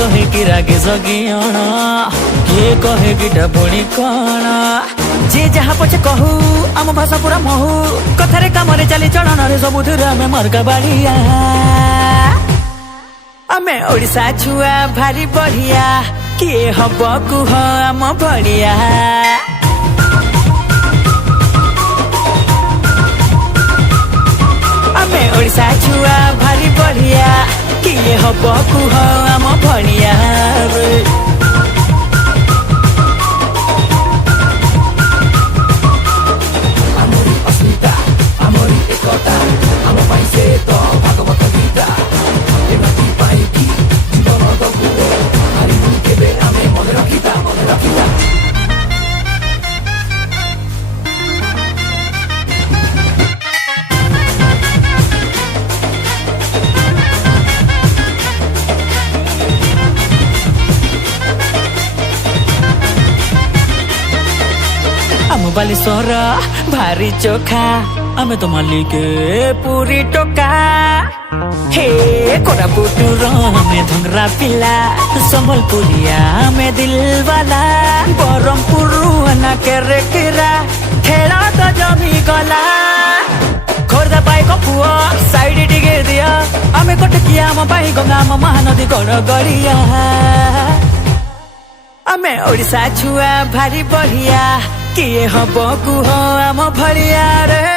कहे कि रागे सगियण किए कहे कि पुणी कण जे जहाँ पछे कहू आम भाषा पूरा महू कथारे कामरे चाली चलन रे सबुथिरे आमे मरका बाड़िया आमे ओडिशा छुआ भारी बढ़िया किए हब कुह आम भड़िया आमे ओडिशा छुआ भारी बढ़िया किए हब कुह आम भड़िया आम बालेश्वर भारी चोखा आमे तो मालिक पूरी टोका हे कोरापुटुर में धंगरा पिला संबलपुरिया में दिलवाला बरमपुर ना केरे केरा खेला तो जमी गला खोर्दा पाई पुआ साइड टिके दिया आमे कटकिया आम पाई गंगा आम महानदी गड़ गड़िया आमे ओडिशा छुआ भारी बढ़िया किए हब कुह आम भड़िया रे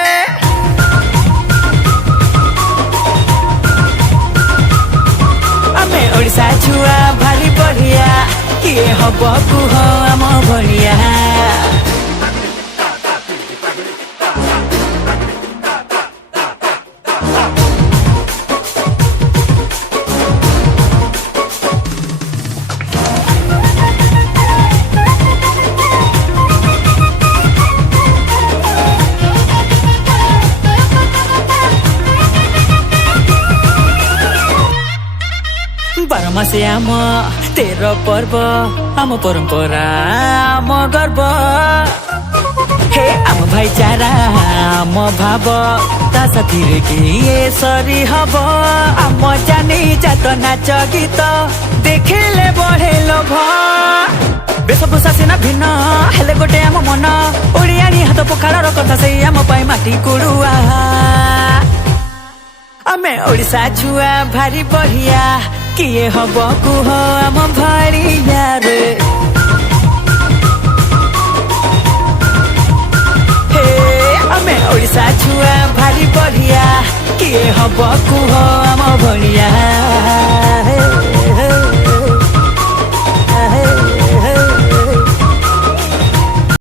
आमे ओडिशा छुआ भारी बढ़िया किए हब कुह आम भड़िया बारमासे आम तेरो पर्व आम परंपरा आम गर्व हे आम भाईचारा आम भाव ता साथी किए सरी हब आम जानी जात नाच गीत देखिले बढ़े लोभ वेशभूषा सिना भिन्न हेले गोटे आम मन ओडियानी हाथ पखाड़ कथा से आम पाई माटी कुड़ुआ आमे ओडिशा छुआ भारी बढ़िया किए हब कुह आम भड़िया रे हे आमे ओडिशा छुआ भारी बढ़िया किए हब कुह आम भड़िया।